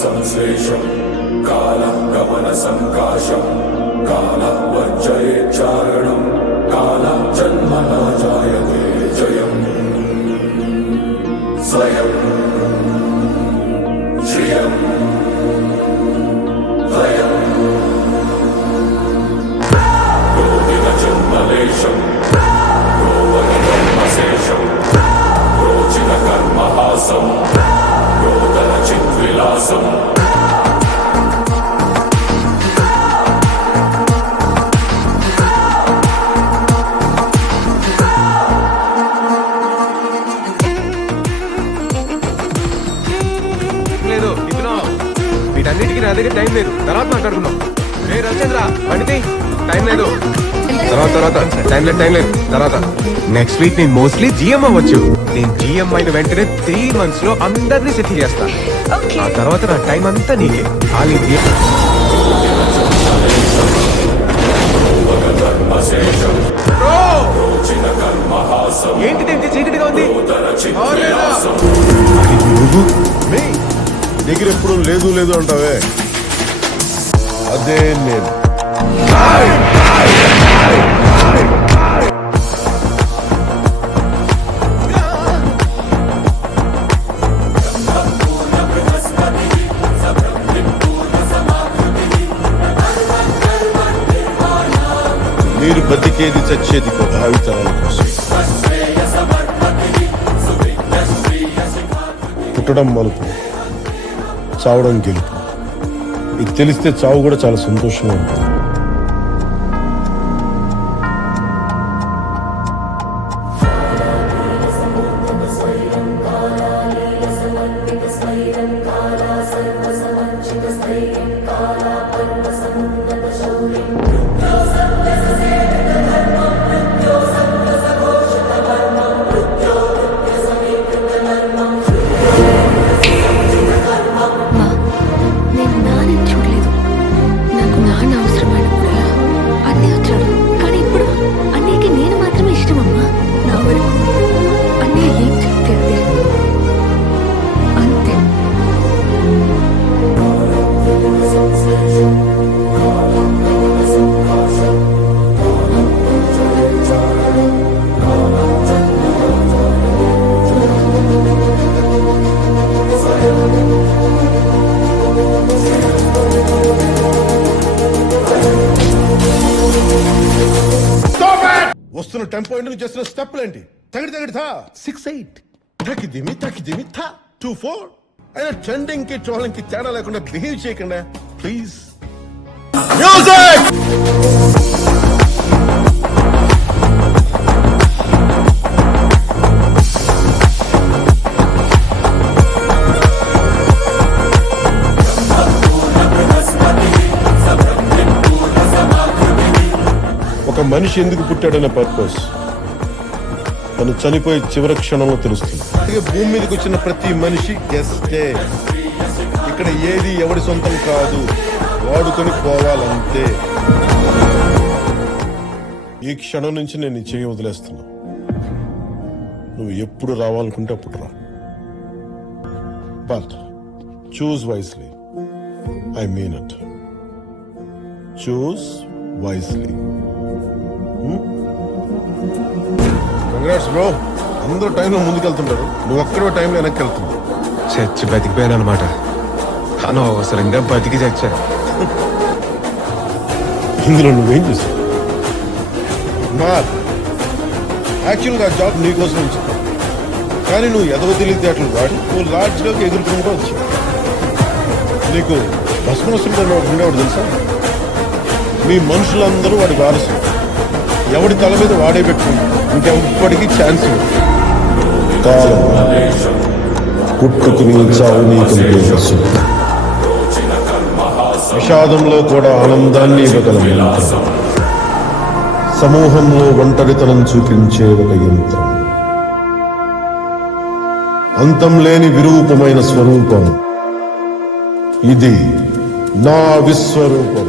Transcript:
संश्लेषं कालगमनसंकाशं कालवर्जयेच्चारणं कालजन्म न जायते जयम् स्वयं श्रियं द्वयं रोदिनजन्मलेशं रोवनधर्मशेषं रोचितकर्महासं रोदनचिद्विलासं వీటన్నిటికీ నా దగ్గర టైం లేదు. తర్వాత మాట్లాడుకున్నాం. రే రవిచంద్ర పండితి టైం లేదు. తర్వాత టైం లేదు. తర్వాత నెక్స్ట్ వీక్ నేను మోస్ట్లీ జిఎం అవ్వచ్చు. నేను జిఎం అయిన వెంటనే 3 months లో అందరినీ సెటిల్ చేస్తా. ఆ తర్వాత నా టైం అంతా నీకే. ఏంటిదేంటి చీకటిగా ఉంది? దగ్గర ఎప్పుడు లేదు లేదు అంటావే, అదే నేను. మీరు బతికేది చచ్చేది భావితరాల కోసం. పుట్టడం మలుపు, చావడం గెలుపు. ఇది తెలిస్తే చావు కూడా చాలా సంతోషంగా ఉంటుంది. వస్తున్న టెంపో ఎందుకు చేస్తున్న స్టెప్లు ఏంటి? తగిడి 6-8 తగ్గిదిమి 2-4 అయినా ట్రెండింగ్ కి ట్రోలింగ్ కి తేడా లేకుండా బిహేవ్ చేయకుండా ప్లీజ్. మ్యూజిక్! ఒక మనిషి ఎందుకు పుట్టాడనే పర్పస్ తను చనిపోయే చివరి క్షణంలో తెలుస్తుంది. భూమి మీదకి వచ్చిన ప్రతి మనిషి గెస్టే. ఇక్కడ ఏది ఎవరి సొంతం కాదు, వాడుకొని పోవాలంతే. ఈ క్షణం నుంచి నేను చేయి వదిలేస్తున్నా. నువ్వు ఎప్పుడు రావాలనుకుంటే అప్పుడు రా. But choose wisely. I mean it. Choose wisely. Congrats bro. అందరూ టైంలో ముందుకెళ్తుంటారు, నువ్వు ఒక్కడే టైంలో వెనక్కి వెళ్తున్నావు. చచ్చి బతికిపోయాను అనమాట. అనవసరంగా బతికి చచ్చా. ఇందులో నువ్వేం చేసావు? యాక్చువల్గా జాబ్ నీకోసం ఉంచుతావు, కానీ నువ్వు ఎదవ తెలివితేటలు వాడి నువ్వు లాడ్జ్లోకి ఎదుర్కొంటూ వచ్చావు. నీకు భస్మసుడు ఉండేవాడు తెలుసా? మీ మనుషులందరూ వాడి వారసులు. ఎవడి తల మీద వాడే పెట్టుకుంటాడు. ఇంకెప్పటికీ ఛాన్స్ కాలం పుట్టుకుని చావు నీకు విషాదంలో కూడా ఆనందాన్ని ఇవ్వగల సమూహంలో ఒంటరితనం చూపించే ఒక యంత్రం. అంతం లేని విరూపమైన స్వరూపం ఇది. నా విశ్వరూపం.